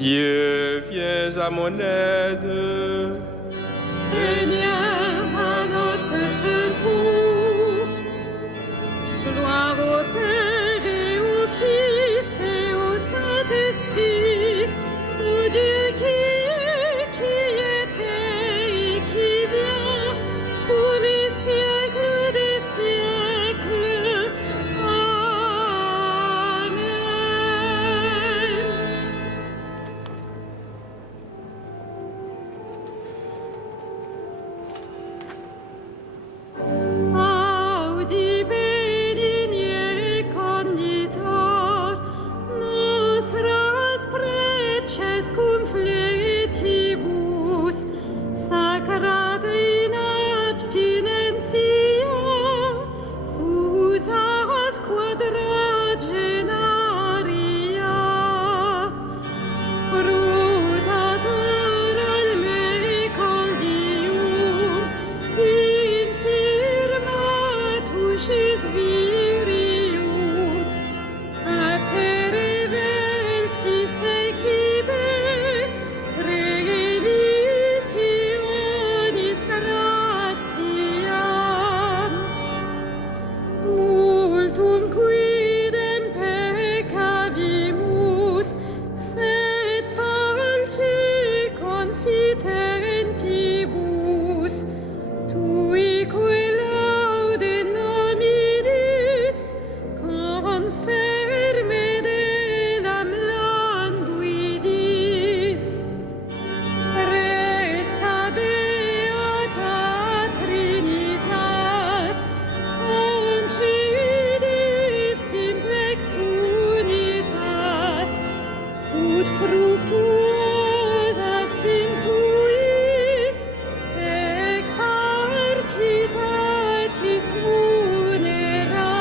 Dieu, viens à mon aide. Seigneur, à notre secours. Gloire au Père et au Fils et au Saint-Esprit, au Dieu qui est, qui était et qui vient, pour les siècles des siècles. Amen. Audi benigne conditor, nostras preces cum fletibus, sacrata in abstinentia, fusas quadragenaria, scrutator al me coldium, infirmatus virium, a te revelsis exhibe, remissionis gratiam. Multum quidem peccavimus, sed parce confitentibus, tuique laude nominis, conferme delam languidis. Resta beata Trinitas, concidis simplex unitas, ut fructuosa sintuis, ec partitatis munera.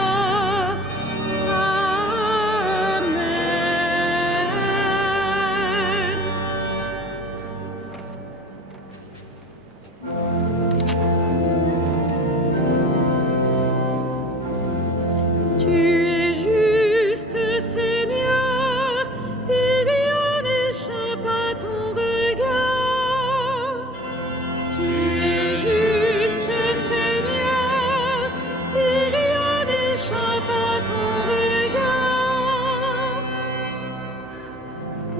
Amen. Tu es juste, Seigneur, et rien n'échappe à ton regard. Tu es juste, Seigneur, et rien n'échappe à ton regard.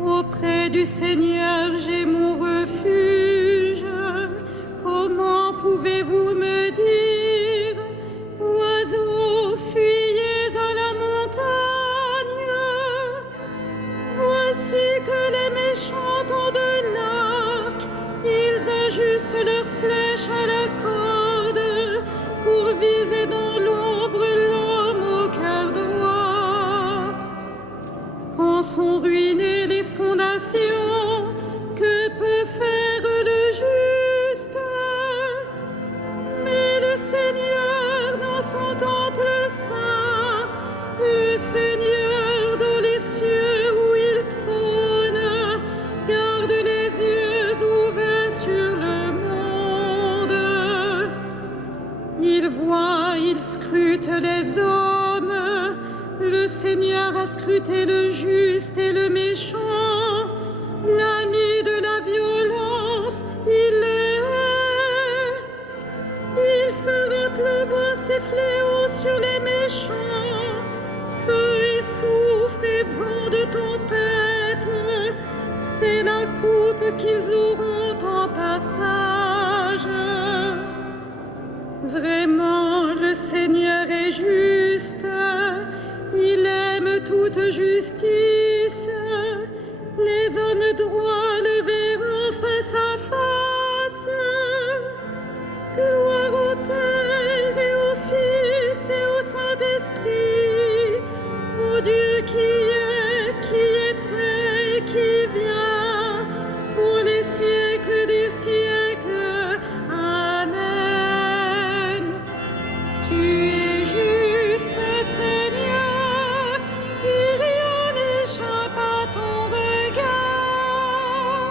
Auprès du Seigneur, j'ai mon refuge. Comment pouvez-vous me dire, oiseaux, fuyez à la montagne? Voici que les méchants ont de l'arc, ils ajustent leurs flèches à la corde pour viser dans l'ombre l'homme au cœur droit. Quand sont ruinées les fondations, que peut faire le juste? Mais le Seigneur dans son temple saint, le Seigneur dans les cieux où il trône, garde les yeux ouverts sur le monde. Il voit, il scrute les hommes. Le Seigneur a scruté le juste et le méchant. L'ami de la violence, il le hait. Il fera pleuvoir ses fléaux sur les méchants. Feu et soufre et vent de tempête, c'est la coupe qu'ils auront en partage. Vraiment, le Seigneur est juste, il aime toute justice. Les hommes droits le verront face à face. Gloire au Père et au Fils et au Saint-Esprit, au Dieu qui est, qui était et qui vient, pour les siècles des siècles. Amen. Tu es juste, Seigneur, et rien n'échappe à ton regard.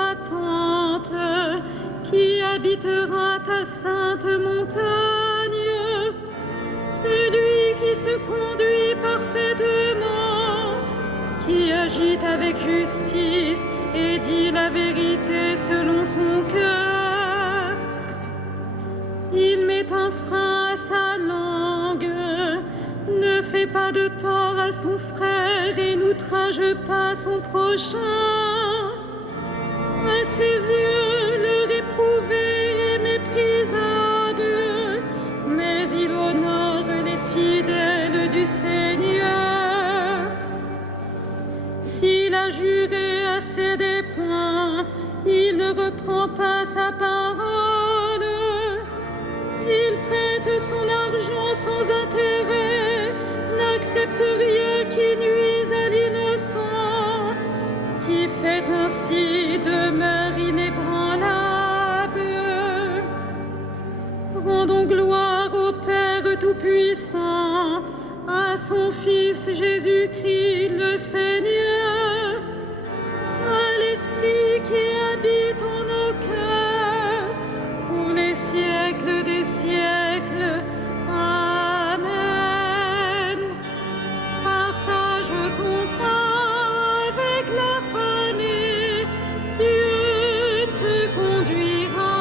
ta tente, qui habitera ta sainte montagne. Celui qui se conduit parfaitement, qui agit avec justice et dit la vérité selon son cœur. Il met un frein à sa langue, ne fait pas de tort à son frère et n'outrage pas son prochain. À ses yeux, le réprouvé est méprisable, mais il honore les fidèles du Seigneur. S'il a juré à ses dépens, il ne reprend pas sa parole. Il prête son argent sans intérêt, n'accepte rien qui nuise à l'innocent, qui fait ainsi demeure inébranlable. Rendons gloire au Père Tout-Puissant, à son Fils Jésus-Christ le Seigneur, à l'Esprit qui habite en nos cœurs, pour les siècles des siècles. Amen. Partage ton pain avec la famille, Dieu te conduira.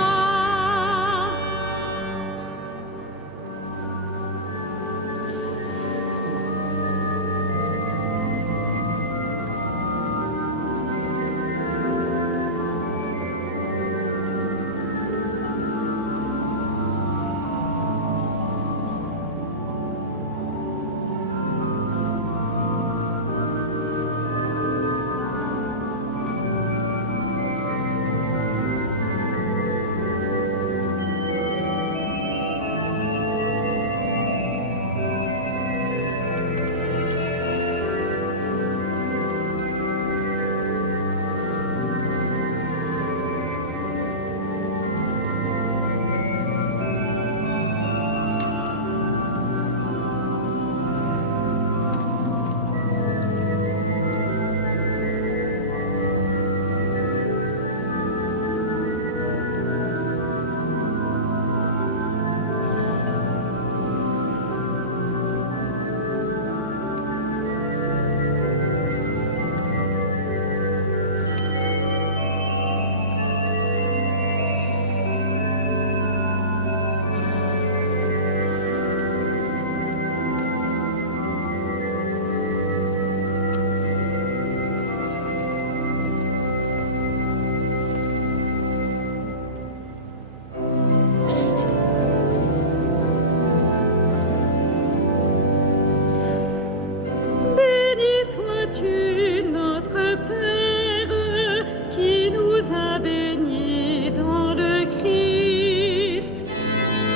Sois-tu notre Père, qui nous a bénis dans le Christ.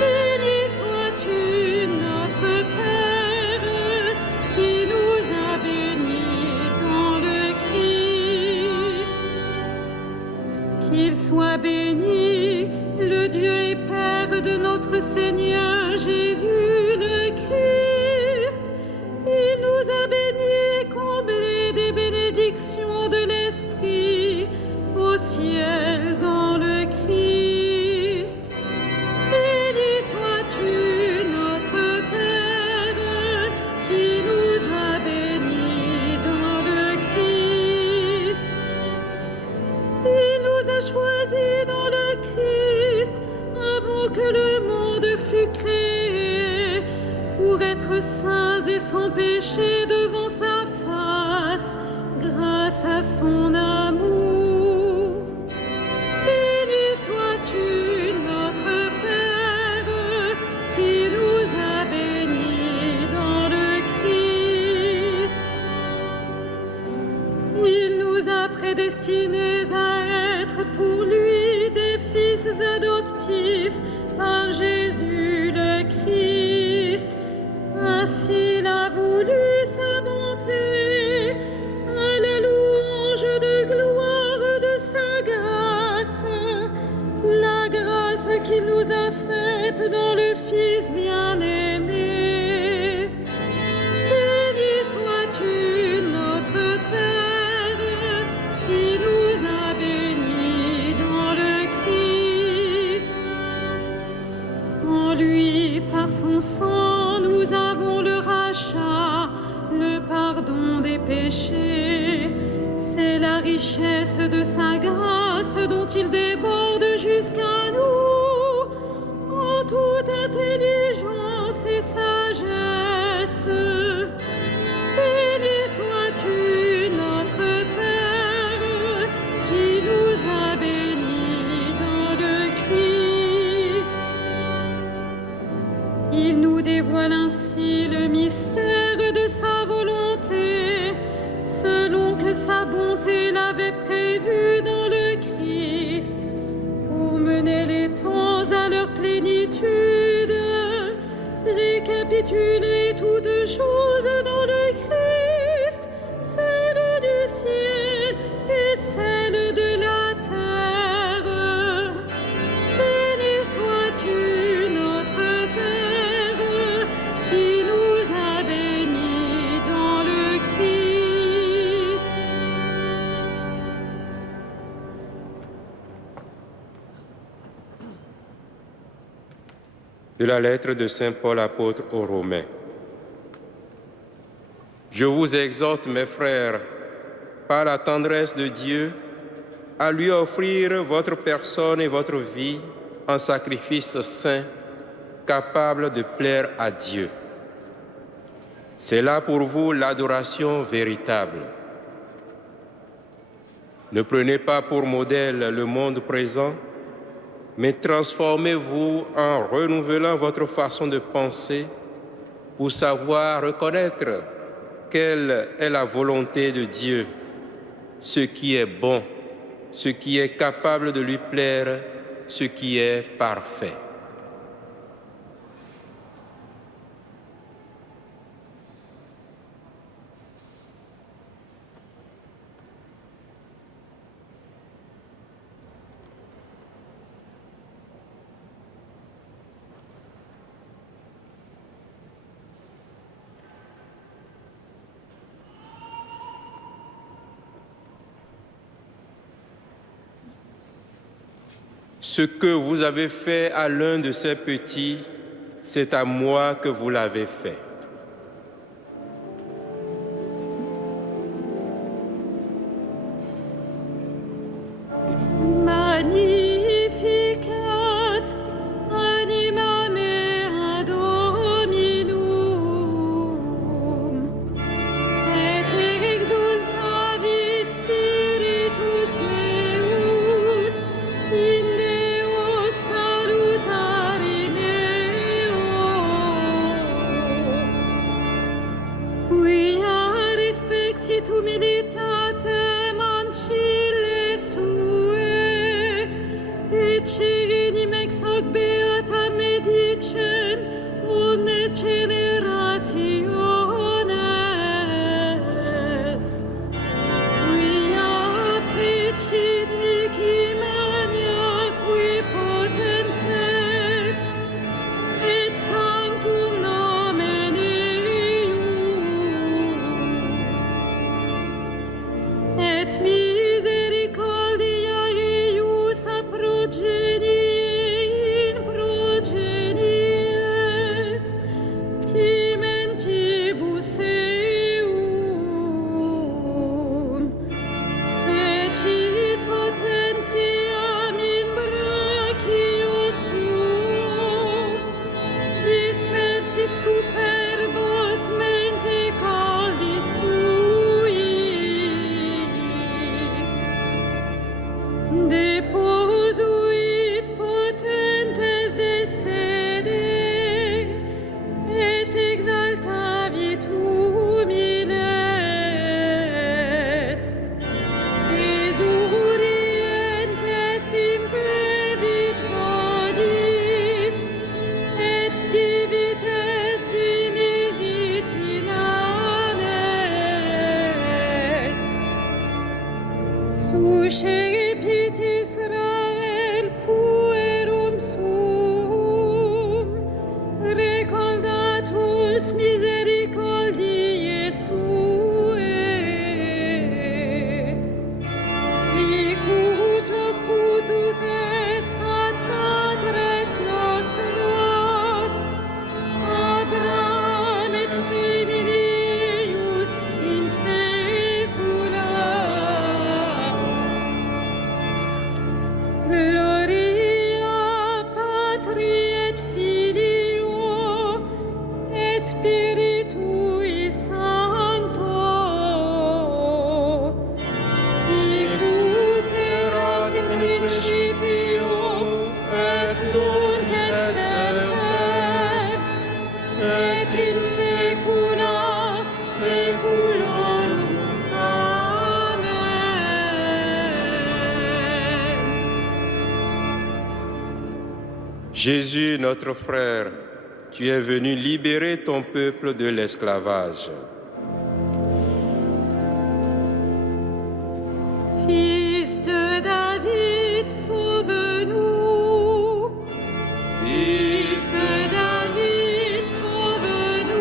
Béni sois-tu notre Père, qui nous a bénis dans le Christ. Qu'il soit béni, le Dieu et Père de notre Seigneur Jésus le Christ. Il nous a bénis et comblés des bénédictions de l'Esprit au ciel dans le Christ. Béni sois-tu notre Père, qui nous a bénis dans le Christ. Il nous a choisis dans le Christ avant que le monde fût créé, pour être saints et sans péché devant sa face, grâce à son amour. Béni sois-tu notre Père, qui nous a bénis dans le Christ. Il nous a prédestinés à être pour lui des fils adoptifs par Jésus le Christ. Ainsi l'a voulu sa bonté, à la louange de gloire de sa grâce, la grâce qu'il nous a faite dans le Fils bien-aimé. Béni sois-tu notre Père, qui nous a bénis son sang, nous avons le rachat, le pardon des péchés. C'est la richesse de sa grâce dont il déborde jusqu'à nous, en toute intelligence et sagesse. Béni sois-tu, notre Père, qui nous a bénis dans le Christ. Il nous dévoile ainsi le mystère de sa volonté, selon que sa bonté l'avait prévu dans le Christ, pour mener les temps à leur plénitude, récapituler toutes choses dans le Christ, celle du ciel et celle de la terre. Béni sois-tu, notre Père, qui nous a bénis dans le Christ. De la lettre de Saint Paul apôtre aux Romains. Je vous exhorte, mes frères, par la tendresse de Dieu, à lui offrir votre personne et votre vie en sacrifice saint, capable de plaire à Dieu. C'est là pour vous l'adoration véritable. Ne prenez pas pour modèle le monde présent, mais transformez-vous en renouvelant votre façon de penser pour savoir reconnaître quelle est la volonté de Dieu, ce qui est bon, ce qui est capable de lui plaire, ce qui est parfait. Ce que vous avez fait à l'un de ces petits, c'est à moi que vous l'avez fait. Magnificat anima mea Dominum, et exultavit spiritus meus in Deo salutari meo. Jésus, notre frère, tu es venu libérer ton peuple de l'esclavage. Fils de David, sauve-nous. Fils de David, sauve-nous.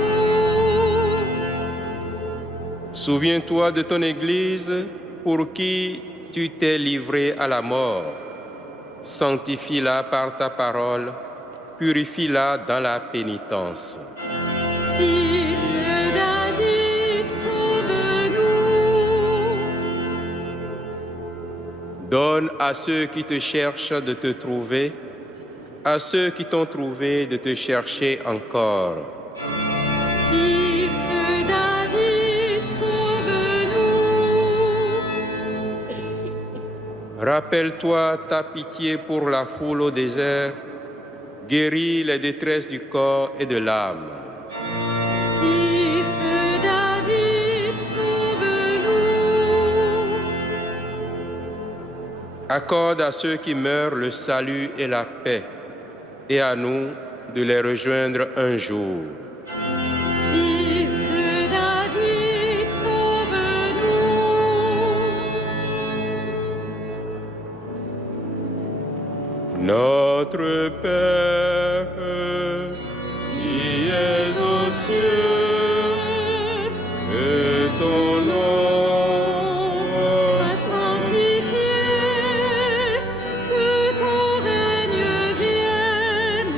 Souviens-toi de ton Église pour qui tu t'es livré à la mort. Sanctifie-la par ta parole, purifie-la dans la pénitence. Fils de David, sauve-nous. Donne à ceux qui te cherchent de te trouver, à ceux qui t'ont trouvé de te chercher encore. Fils de David, sauve-nous. Rappelle-toi ta pitié pour la foule au désert, guéris les détresses du corps et de l'âme. Fils de David, sauve-nous. Accorde à ceux qui meurent le salut et la paix, et à nous de les rejoindre un jour. Fils de David, sauve-nous. Notre Père, qui es aux cieux, que ton nom soit Sanctifié, que ton règne vienne,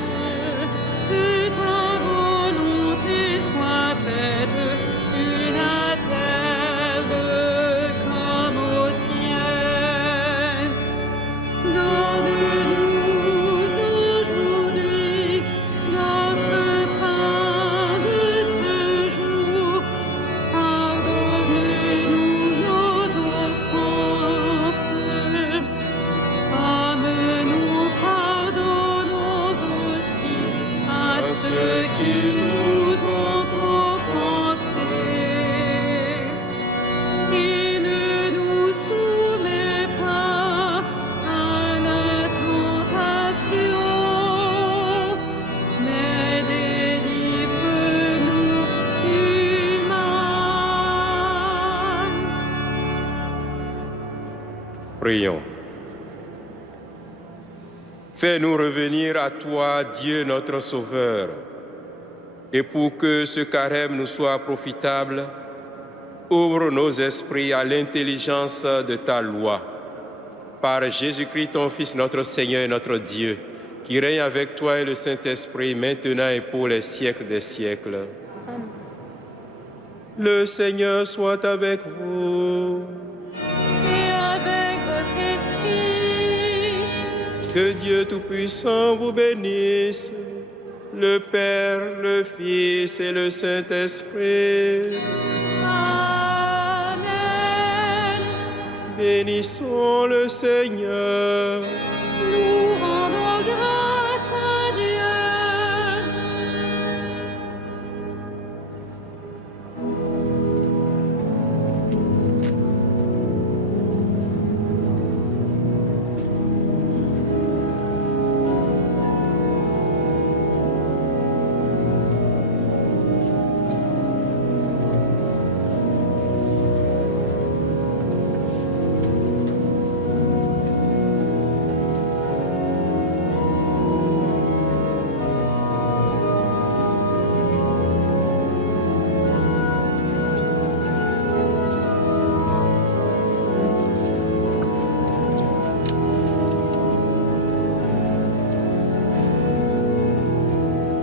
que ta volonté soit faite sur la terre comme au ciel. Donne-nous aujourd'hui notre pain de ce jour. Pardonne-nous nos offenses, comme nous pardonnons aussi à ceux qui nous ont offensés. Et ne nous soumets pas à la tentation, mais délivre-nous du mal. Prions. Fais-nous revenir à toi, Dieu notre Sauveur, et pour que ce carême nous soit profitable, ouvre nos esprits à l'intelligence de ta loi. Par Jésus-Christ, ton Fils, notre Seigneur et notre Dieu, qui règne avec toi et le Saint-Esprit, maintenant et pour les siècles des siècles. Le Seigneur soit avec vous. Et avec votre esprit, Que Dieu Tout-Puissant vous bénisse, le Père, le Fils et le Saint-Esprit. Amen. Bénissons le Seigneur.